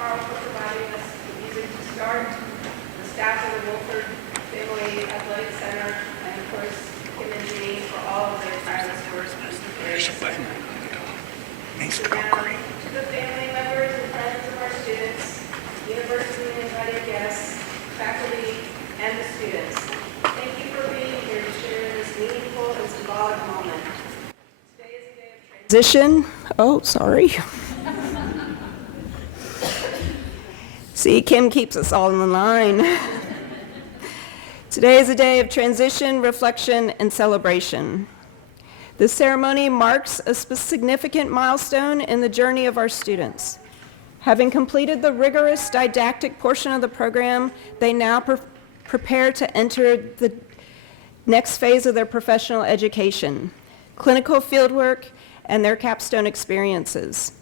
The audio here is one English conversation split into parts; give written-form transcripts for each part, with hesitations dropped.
Carl for providing us the music to start, the staff of the Wolford Family Athletic Center, and of course, Kim and Janine for all of their tireless work. So now, to the family members and friends of our students, university and invited guests, faculty, and the students, thank you for being here to share in this meaningful and symbolic moment. Today is a day of transition. Oh, sorry. See, Kim keeps us all in line. Today is a day of transition, reflection, and celebration. This ceremony marks a significant milestone in the journey of our students. Having completed the rigorous didactic portion of the program, they now prepare to enter the next phase of their professional education, clinical fieldwork, and their capstone experiences.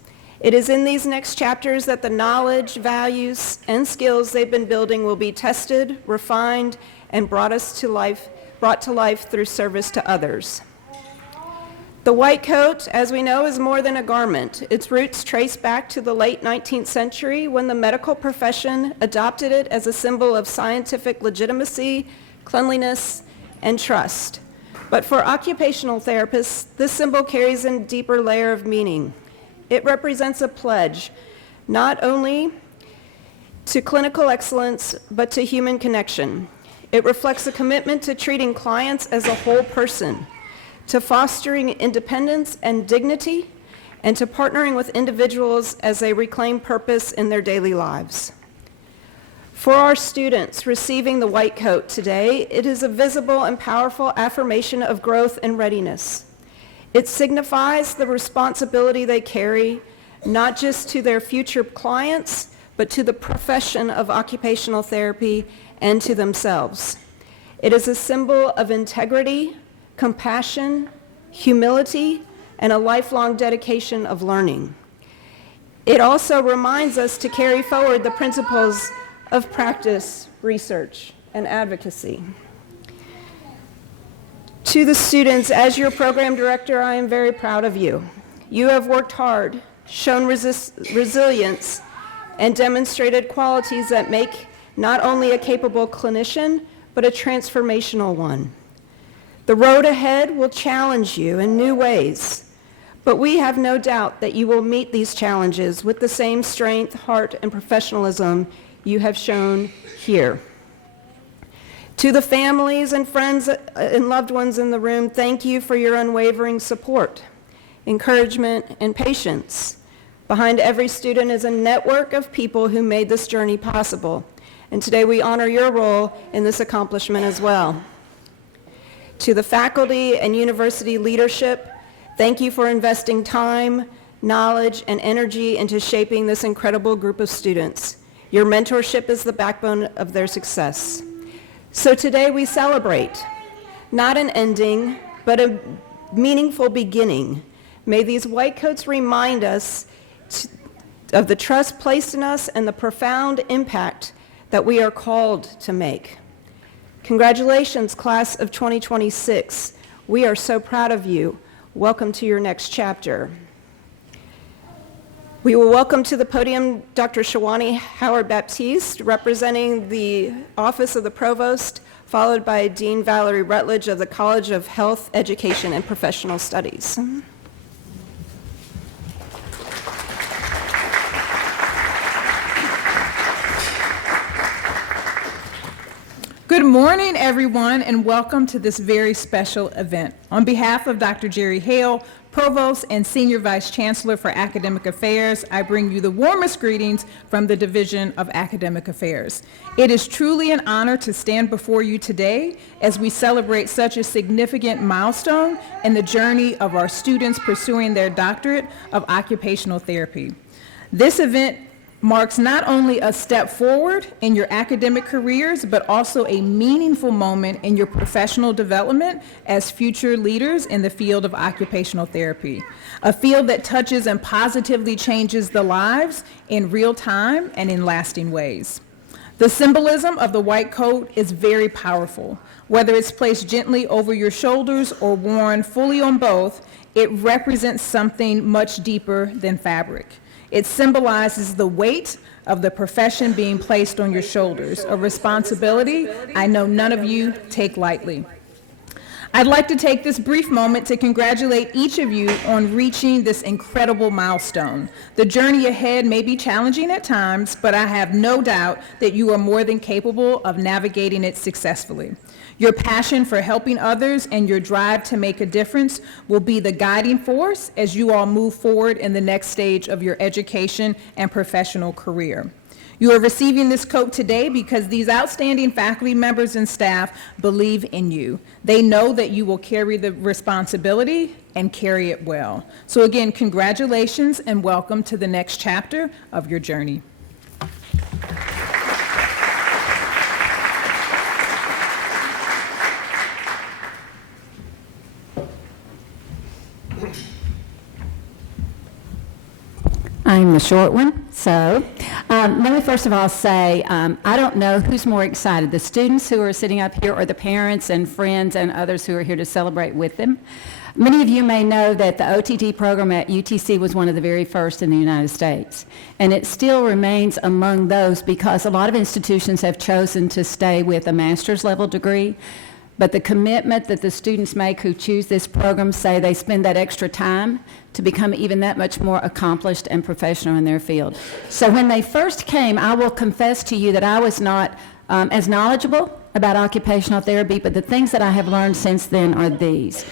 It is in these next chapters that the knowledge, values, and skills they've been building will be tested, refined, and brought to life through service to others. The white coat, as we know, is more than a garment. Its roots trace back to the late 19th century when the medical profession adopted it as a symbol of scientific legitimacy, cleanliness, and trust. But for occupational therapists, this symbol carries a deeper layer of meaning. It represents a pledge, not only to clinical excellence, but to human connection. It reflects a commitment to treating clients as a whole person, to fostering independence and dignity, and to partnering with individuals as they reclaim purpose in their daily lives. For our students receiving the white coat today, it is a visible and powerful affirmation of growth and readiness. It signifies the responsibility they carry, not just to their future clients, but to the profession of occupational therapy and to themselves. It is a symbol of integrity, compassion, humility, and a lifelong dedication of learning. It also reminds us to carry forward the principles of practice, research, and advocacy. To the students, as your program director, I am very proud of you. You have worked hard, shown resilience, and demonstrated qualities that make not only a capable clinician, but a transformational one. The road ahead will challenge you in new ways, but we have no doubt that you will meet these challenges with the same strength, heart, and professionalism you have shown here. To the families and friends and loved ones in the room, thank you for your unwavering support, encouragement, and patience. Behind every student is a network of people who made this journey possible, and today we honor your role in this accomplishment as well. To the faculty and university leadership, thank you for investing time, knowledge, and energy into shaping this incredible group of students. Your mentorship is the backbone of their success. So today we celebrate, not an ending, but a meaningful beginning. May these white coats remind us of the trust placed in us and the profound impact that we are called to make. Congratulations, class of 2026. We are so proud of you. Welcome to your next chapter. We will welcome to the podium Dr. Shawani Howard-Baptiste, representing the Office of the Provost, followed by Dean Valerie Rutledge of the College of Health, Education, and Professional Studies. Good morning, everyone, and welcome to this very special event. On behalf of Dr. Jerry Hale, Provost and Senior Vice Chancellor for Academic Affairs, I bring you the warmest greetings from the Division of Academic Affairs. It is truly an honor to stand before you today as we celebrate such a significant milestone in the journey of our students pursuing their doctorate of occupational therapy. This event marks not only a step forward in your academic careers, but also a meaningful moment in your professional development as future leaders in the field of occupational therapy, a field that touches and positively changes the lives in real time and in lasting ways. The symbolism of the white coat is very powerful. Whether it's placed gently over your shoulders or worn fully on both, it represents something much deeper than fabric. It symbolizes the weight of the profession being placed on your shoulders, a responsibility I know none of you take lightly. I'd like to take this brief moment to congratulate each of you on reaching this incredible milestone. The journey ahead may be challenging at times, but I have no doubt that you are more than capable of navigating it successfully. Your passion for helping others and your drive to make a difference will be the guiding force as you all move forward in the next stage of your education and professional career. You are receiving this coat today because these outstanding faculty members and staff believe in you. They know that you will carry the responsibility and carry it well. So again, congratulations and welcome to the next chapter of your journey. I'm the short one, so let me first of all say I don't know who's more excited, the students who are sitting up here or the parents and friends and others who are here to celebrate with them. Many of you may know that the OTT program at UTC was one of the very first in the United States, and it still remains among those because a lot of institutions have chosen to stay with a master's level degree. But the commitment that the students make who choose this program say they spend that extra time to become even that much more accomplished and professional in their field. So when they first came, I will confess to you that I was not as knowledgeable about occupational therapy, but the things that I have learned since then are these.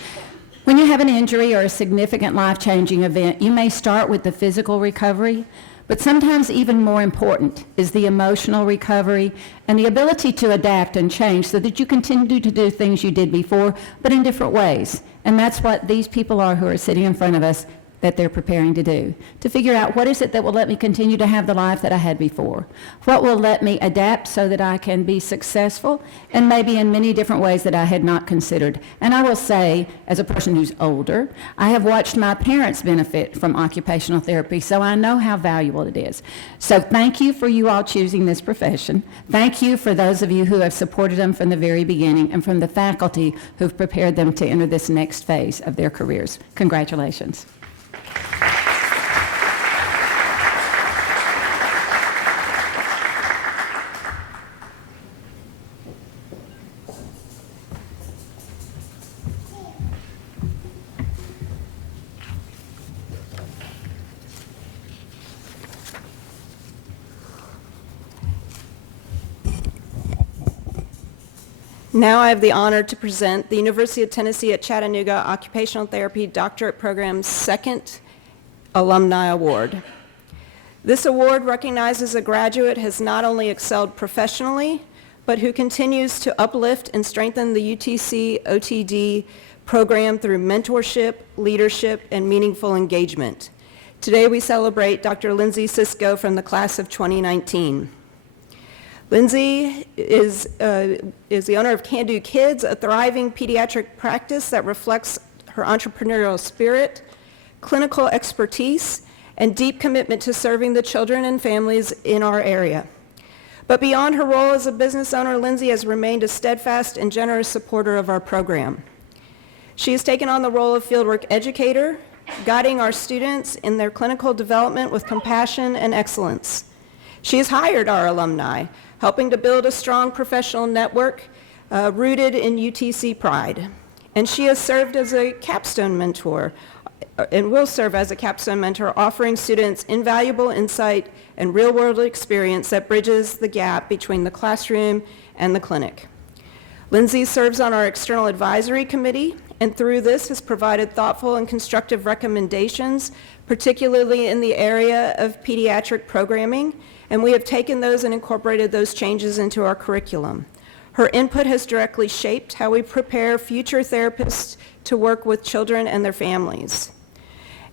When you have an injury or a significant life-changing event, you may start with the physical recovery, but sometimes even more important is the emotional recovery and the ability to adapt and change so that you continue to do things you did before, but in different ways. And that's what these people are who are sitting in front of us that they're preparing to do, to figure out what is it that will let me continue to have the life that I had before? What will let me adapt so that I can be successful and maybe in many different ways that I had not considered? And I will say, as a person who's older, I have watched my parents benefit from occupational therapy, so I know how valuable it is. So thank you for you all choosing this profession. Thank you for those of you who have supported them from the very beginning and from the faculty who've prepared them to enter this next phase of their careers. Congratulations. Now I have the honor to present the University of Tennessee at Chattanooga Occupational Therapy Doctorate Program's second Alumni Award. This award recognizes a graduate has not only excelled professionally, but who continues to uplift and strengthen the UTC OTD program through mentorship, leadership, and meaningful engagement. Today we celebrate Dr. Lynnze Cisco from the class of 2019. Lynnze is the owner of Can Do Kids, a thriving pediatric practice that reflects her entrepreneurial spirit, clinical expertise, and deep commitment to serving the children and families in our area. But beyond her role as a business owner, Lynnze has remained a steadfast and generous supporter of our program. She has taken on the role of fieldwork educator, guiding our students in their clinical development with compassion and excellence. She has hired our alumni, helping to build a strong professional network rooted in UTC pride. And she has served as a capstone mentor and will serve as a capstone mentor, offering students invaluable insight and real-world experience that bridges the gap between the classroom and the clinic. Lynnze serves on our external advisory committee, and through this has provided thoughtful and constructive recommendations, particularly in the area of pediatric programming, and we have taken those and incorporated those changes into our curriculum. Her input has directly shaped how we prepare future therapists to work with children and their families.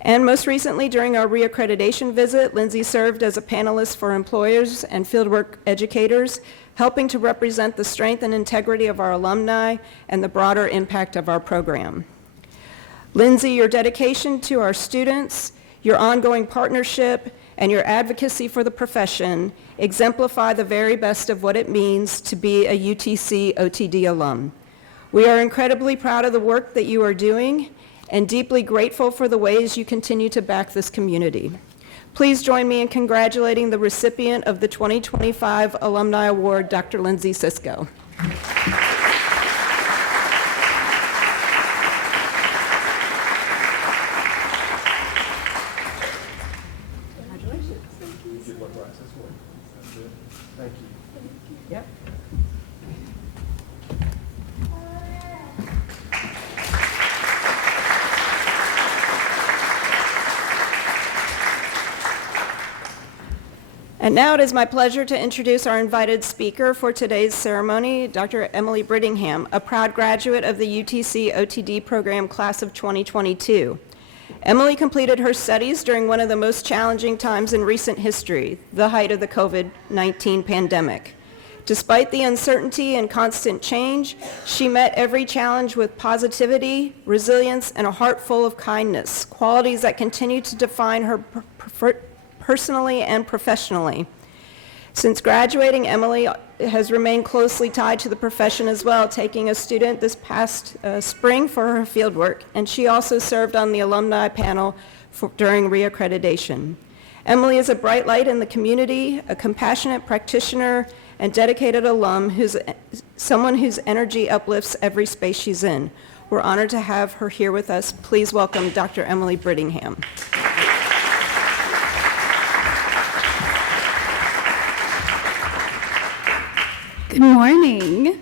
And most recently, during our reaccreditation visit, Lynnze served as a panelist for employers and fieldwork educators, helping to represent the strength and integrity of our alumni and the broader impact of our program. Lynnze, your dedication to our students, your ongoing partnership, and your advocacy for the profession exemplify the very best of what it means to be a UTC OTD alum. We are incredibly proud of the work that you are doing and deeply grateful for the ways you continue to back this community. Please join me in congratulating the recipient of the 2025 Alumni Award, Dr. Lynnze Cisco. And now it is my pleasure to introduce our invited speaker for today's ceremony, Dr. Emily Brittingham, a proud graduate of the UTC OTD program class of 2022. Emily completed her studies during one of the most challenging times in recent history, the height of the COVID-19 pandemic. Despite the uncertainty and constant change, she met every challenge with positivity, resilience, and a heart full of kindness, qualities that continue to define her personally and professionally. Since graduating, Emily has remained closely tied to the profession as well, taking a student this past spring for her fieldwork, and she also served on the alumni panel during reaccreditation. Emily is a bright light in the community, a compassionate practitioner, and dedicated alum, someone whose energy uplifts every space she's in. We're honored to have her here with us. Please welcome Dr. Emily Brittingham. Good morning.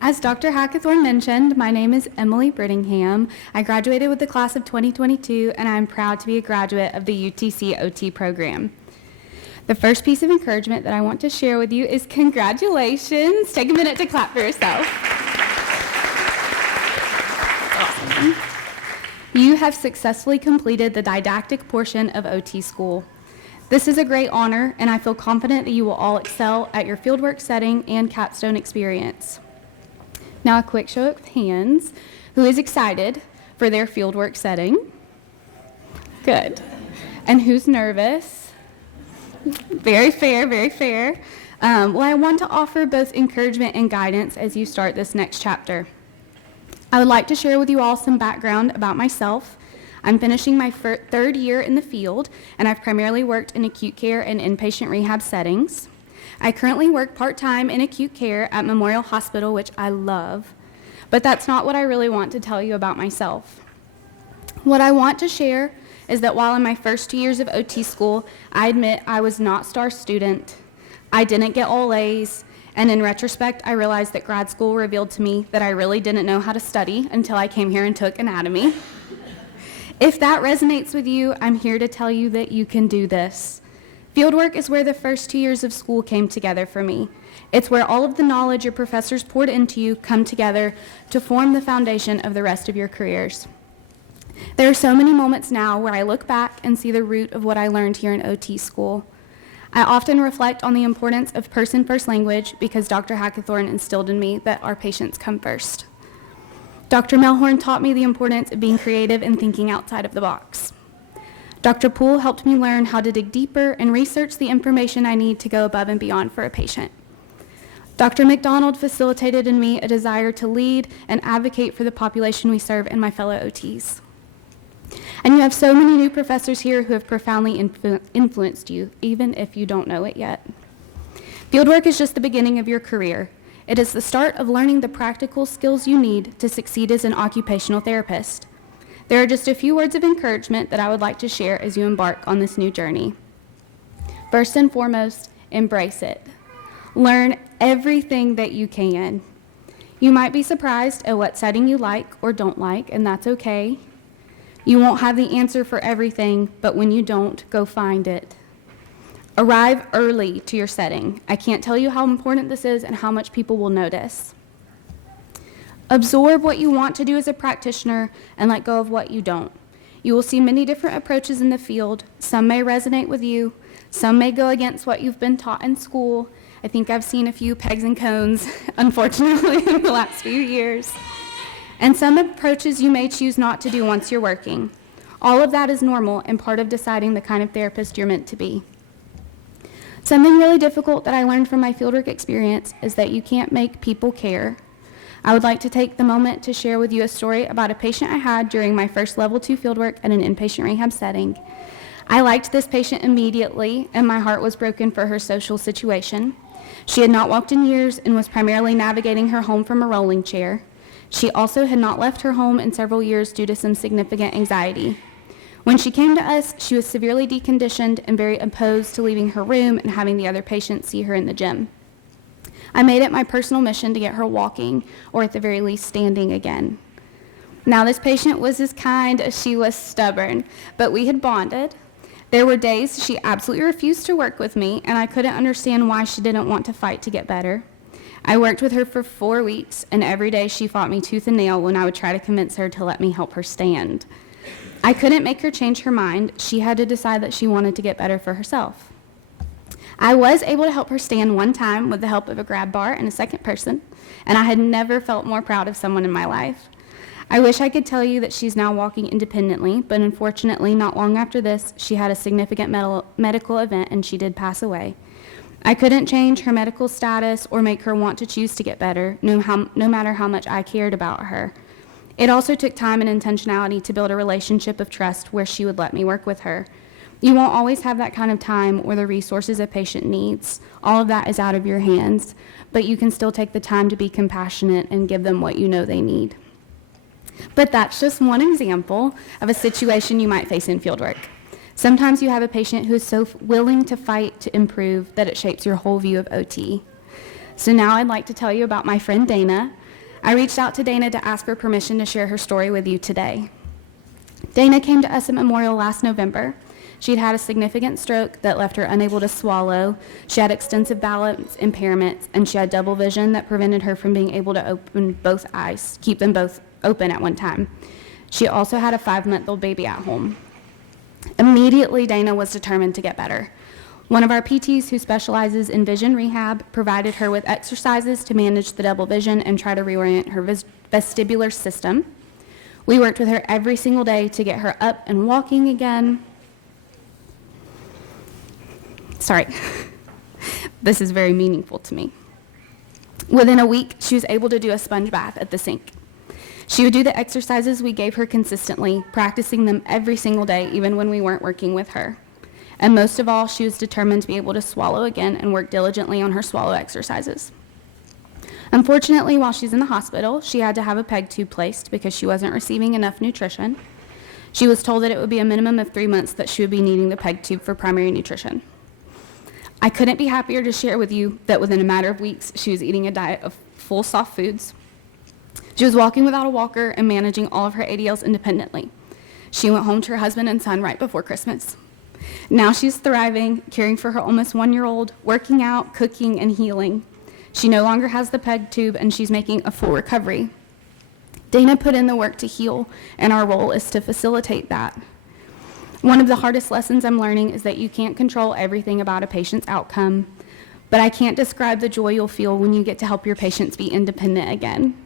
As Dr. Hackathorne mentioned, my name is Emily Brittingham. I graduated with the class of 2022, and I'm proud to be a graduate of the UTC OT program. The first piece of encouragement that I want to share with you is congratulations. Take a minute to clap for yourself. Awesome. You have successfully completed the didactic portion of OT school. This is a great honor, and I feel confident that you will all excel at your fieldwork setting and capstone experience. Now a quick show of hands. Who is excited for their fieldwork setting? Good. And who's nervous? Very fair, very fair. Well, I want to offer both encouragement and guidance as you start this next chapter. I would like to share with you all some background about myself. I'm finishing my third year in the field, and I've primarily worked in acute care and inpatient rehab settings. I currently work part-time in acute care at Memorial Hospital, which I love, but that's not what I really want to tell you about myself. What I want to share is that while in my first 2 years of OT school, I admit I was not star student. I didn't get all A's, and in retrospect, I realized that grad school revealed to me that I really didn't know how to study until I came here and took anatomy. If that resonates with you, I'm here to tell you that you can do this. Fieldwork is where the first 2 years of school came together for me. It's where all of the knowledge your professors poured into you come together to form the foundation of the rest of your careers. There are so many moments now where I look back and see the root of what I learned here in OT school. I often reflect on the importance of person-first language because Dr. Hackathorne instilled in me that our patients come first. Dr. Melhorn taught me the importance of being creative and thinking outside of the box. Dr. Poole helped me learn how to dig deeper and research the information I need to go above and beyond for a patient. Dr. McDonald facilitated in me a desire to lead and advocate for the population we serve and my fellow OTs. And you have so many new professors here who have profoundly influenced you, even if you don't know it yet. Fieldwork is just the beginning of your career. It is the start of learning the practical skills you need to succeed as an occupational therapist. There are just a few words of encouragement that I would like to share as you embark on this new journey. First and foremost, embrace it. Learn everything that you can. You might be surprised at what setting you like or don't like, and that's okay. You won't have the answer for everything, but when you don't, go find it. Arrive early to your setting. I can't tell you how important this is and how much people will notice. Absorb what you want to do as a practitioner and let go of what you don't. You will see many different approaches in the field. Some may resonate with you. Some may go against what you've been taught in school. I think I've seen a few pegs and cones, unfortunately, in the last few years. And some approaches you may choose not to do once you're working. All of that is normal and part of deciding the kind of therapist you're meant to be. Something really difficult that I learned from my fieldwork experience is that you can't make people care. I would like to take the moment to share with you a story about a patient I had during my first level 2 fieldwork at an inpatient rehab setting. I liked this patient immediately, and my heart was broken for her social situation. She had not walked in years and was primarily navigating her home from a rolling chair. She also had not left her home in several years due to some significant anxiety. When she came to us, she was severely deconditioned and very opposed to leaving her room and having the other patients see her in the gym. I made it my personal mission to get her walking, or at the very least standing again. Now, this patient was as kind as she was stubborn, but we had bonded. There were days she absolutely refused to work with me, and I couldn't understand why she didn't want to fight to get better. I worked with her for 4 weeks, and every day she fought me tooth and nail when I would try to convince her to let me help her stand. I couldn't make her change her mind. She had to decide that she wanted to get better for herself. I was able to help her stand one time with the help of a grab bar and a second person, and I had never felt more proud of someone in my life. I wish I could tell you that she's now walking independently, but unfortunately, not long after this, she had a significant medical event and she did pass away. I couldn't change her medical status or make her want to choose to get better, no matter how much I cared about her. It also took time and intentionality to build a relationship of trust where she would let me work with her. You won't always have that kind of time or the resources a patient needs. All of that is out of your hands, but you can still take the time to be compassionate and give them what you know they need. But that's just one example of a situation you might face in fieldwork. Sometimes you have a patient who is so willing to fight to improve that it shapes your whole view of OT. So now I'd like to tell you about my friend Dana. I reached out to Dana to ask for permission to share her story with you today. Dana came to us at Memorial last November. She'd had a significant stroke that left her unable to swallow. She had extensive balance impairments, and she had double vision that prevented her from being able to open both eyes, keep them both open at one time. She also had a 5-month-old baby at home. Immediately, Dana was determined to get better. One of our PTs who specializes in vision rehab provided her with exercises to manage the double vision and try to reorient her vestibular system. We worked with her every single day to get her up and walking again. Sorry, this is very meaningful to me. Within a week, she was able to do a sponge bath at the sink. She would do the exercises we gave her consistently, practicing them every single day, even when we weren't working with her. And most of all, she was determined to be able to swallow again and work diligently on her swallow exercises. Unfortunately, while she's in the hospital, she had to have a peg tube placed because she wasn't receiving enough nutrition. She was told that it would be a minimum of 3 months that she would be needing the peg tube for primary nutrition. I couldn't be happier to share with you that within a matter of weeks, she was eating a diet of full soft foods. She was walking without a walker and managing all of her ADLs independently. She went home to her husband and son right before Christmas. Now she's thriving, caring for her almost 1-year-old, working out, cooking, and healing. She no longer has the peg tube, and she's making a full recovery. Dana put in the work to heal, and our role is to facilitate that. One of the hardest lessons I'm learning is that you can't control everything about a patient's outcome, but I can't describe the joy you'll feel when you get to help your patients be independent again.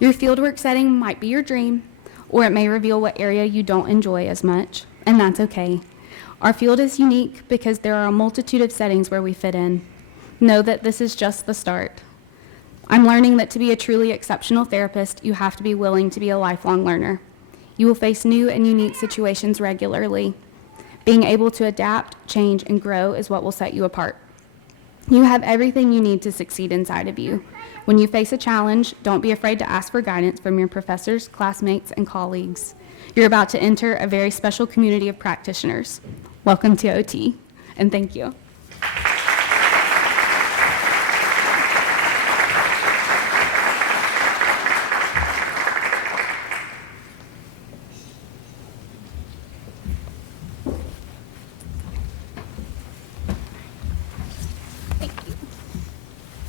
Your fieldwork setting might be your dream, or it may reveal what area you don't enjoy as much, and that's okay. Our field is unique because there are a multitude of settings where we fit in. Know that this is just the start. I'm learning that to be a truly exceptional therapist, you have to be willing to be a lifelong learner. You will face new and unique situations regularly. Being able to adapt, change, and grow is what will set you apart. You have everything you need to succeed inside of you. When you face a challenge, don't be afraid to ask for guidance from your professors, classmates, and colleagues. You're about to enter a very special community of practitioners. Welcome to OT, and thank you.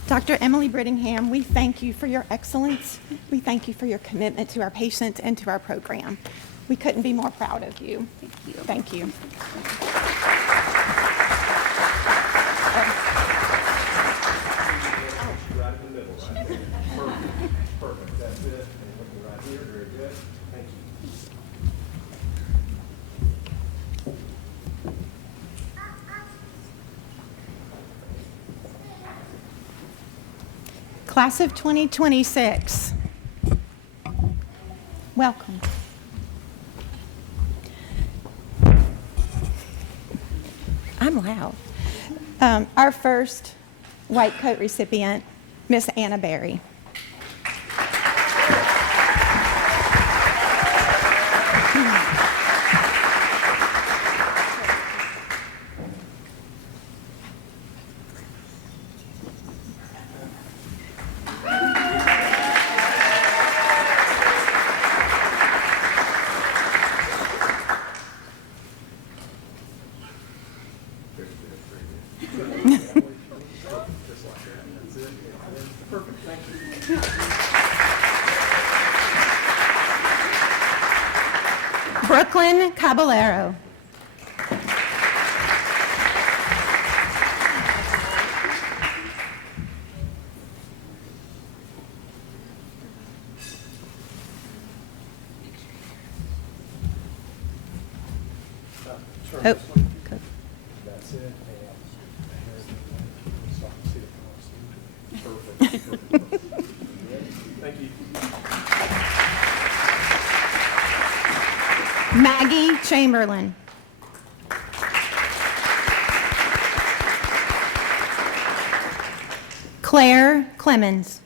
Dr. Emily Brittingham, we thank you for your excellence. We thank you for your commitment to our patients and to our program. We couldn't be more proud of you. Thank you. Right in the middle, right there. Perfect. Perfect. That's it. And looking right here. Very good. Thank you. Class of 2026, welcome. I'm loud. Our first white coat recipient, Miss Anna Berry. Caballero. Oh, That's it. Perfect. Thank you. Maggie Chamberlain. Claire Clemmons.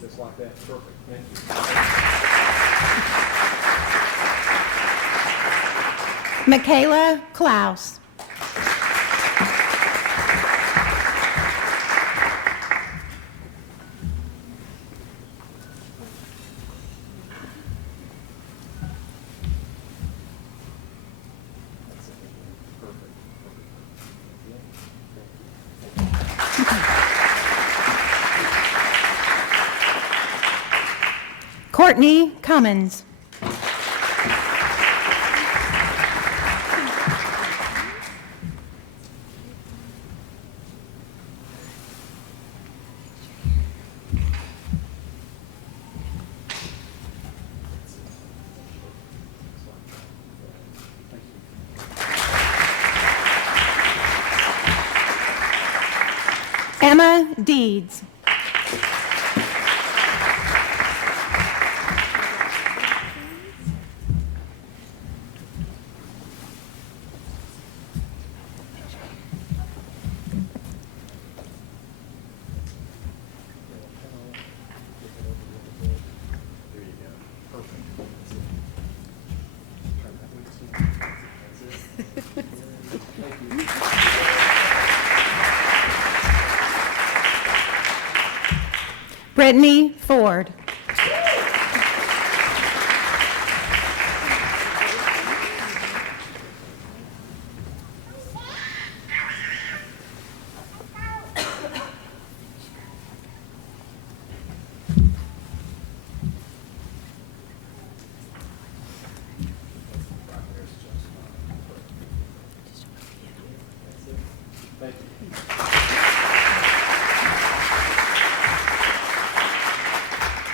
Just like that. Perfect. Thank you. Michaela Clouse. Kourtney Cummins. Emma Deeds. Brittany Ford.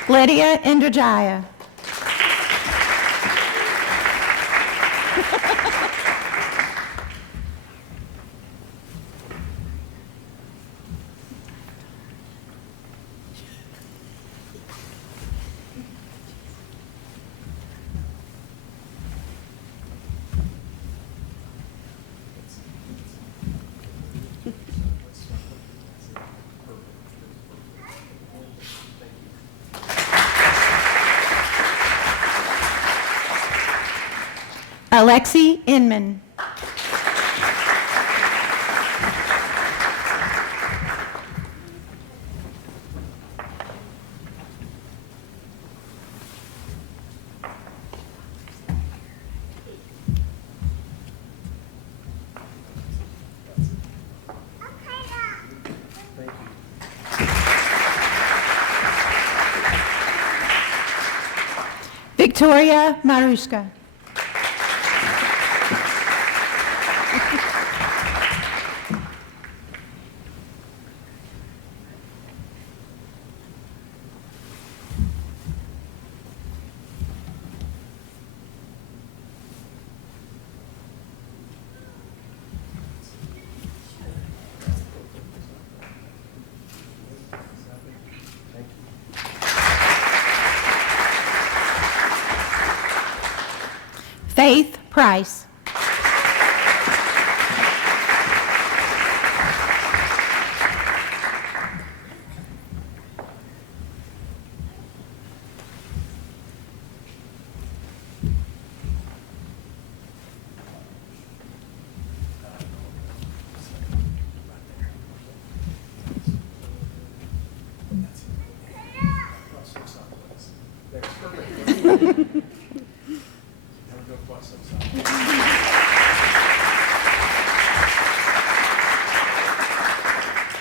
Lidya Indrajaya. Alexie Inman. Viktoriya Marushka. Faith Price.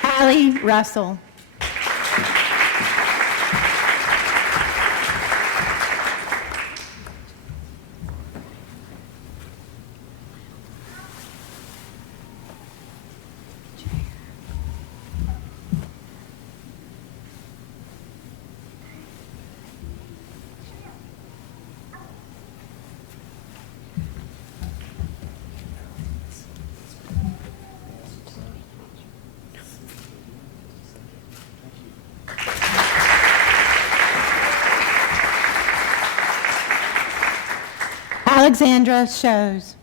Allie Russell. Alexandra Shows.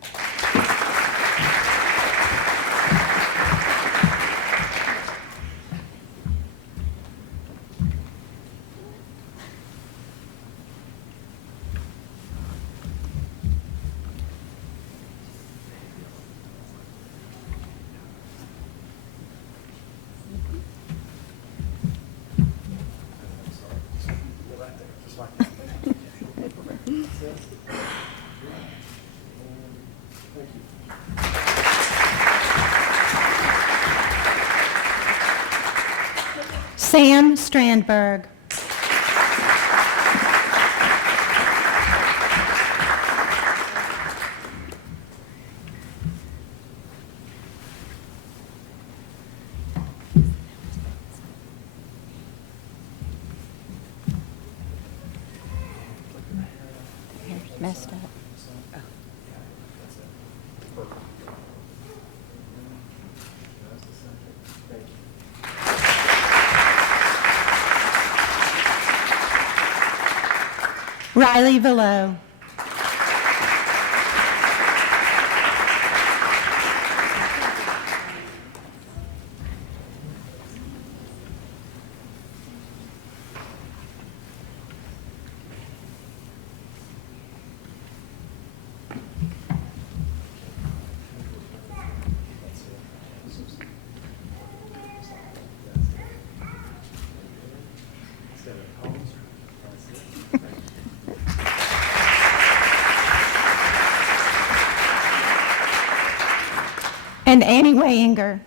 Sam Strandberg. Hair's messed up. Riley Vallot. And Annie Wayinger.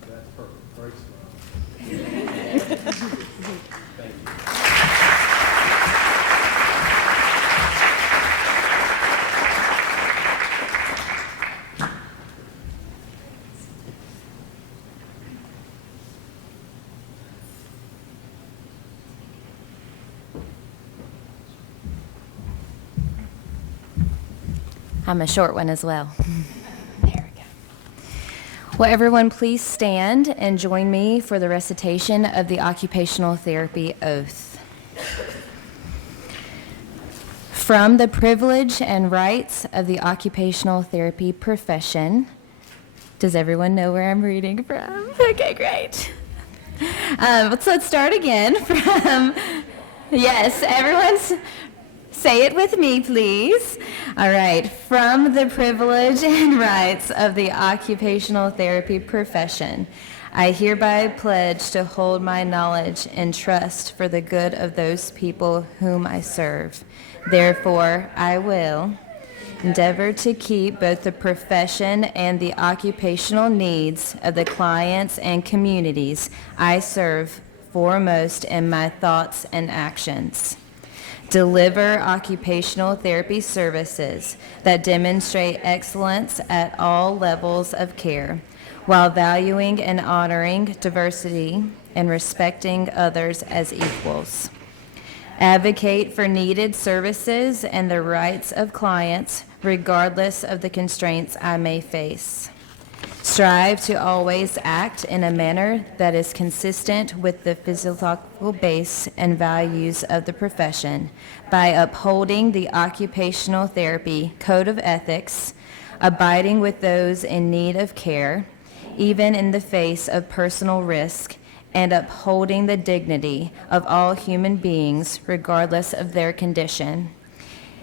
That's perfect. Great smile. I'm a short one as well. There we go. Will everyone please stand and join me for the recitation of the Occupational Therapy Oath. From the privilege and rights of the occupational therapy profession. Does everyone know where I'm reading from? Okay, great. So let's start again from, yes, everyone's, say it with me, please. All right. From the privilege and rights of the occupational therapy profession, I hereby pledge to hold my knowledge and trust for the good of those people whom I serve. Therefore, I will endeavor to keep both the profession and the occupational needs of the clients and communities I serve foremost in my thoughts and actions. Deliver occupational therapy services that demonstrate excellence at all levels of care, while valuing and honoring diversity and respecting others as equals. Advocate for needed services and the rights of clients, regardless of the constraints I may face. Strive to always act in a manner that is consistent with the physiological base and values of the profession by upholding the occupational therapy code of ethics, abiding with those in need of care, even in the face of personal risk, and upholding the dignity of all human beings regardless of their condition,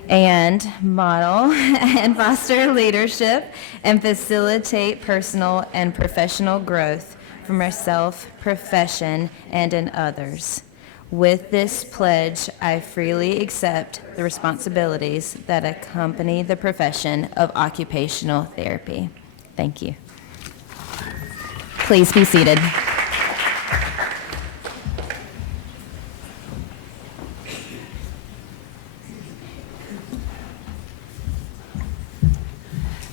and model and foster leadership and facilitate personal and professional growth for myself, profession, and in others. With this pledge, I freely accept the responsibilities that accompany the profession of occupational therapy. Thank you. Please be seated.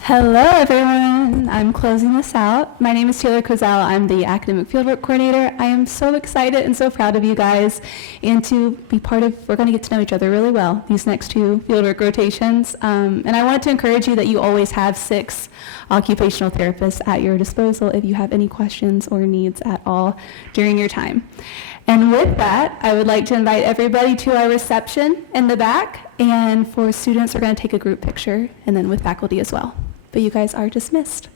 Hello, everyone. I'm closing this out. My name is Kozell. I'm the Academic Fieldwork Coordinator. I am so excited and so proud of you guys and to be part of, we're going to get to know each other really well these next two fieldwork rotations. And I wanted to encourage you that you always have 6 occupational therapists at your disposal if you have any questions or needs at all during your time. And with that, I would like to invite everybody to our reception in the back. And for students, we're going to take a group picture and then with faculty as well. But you guys are dismissed.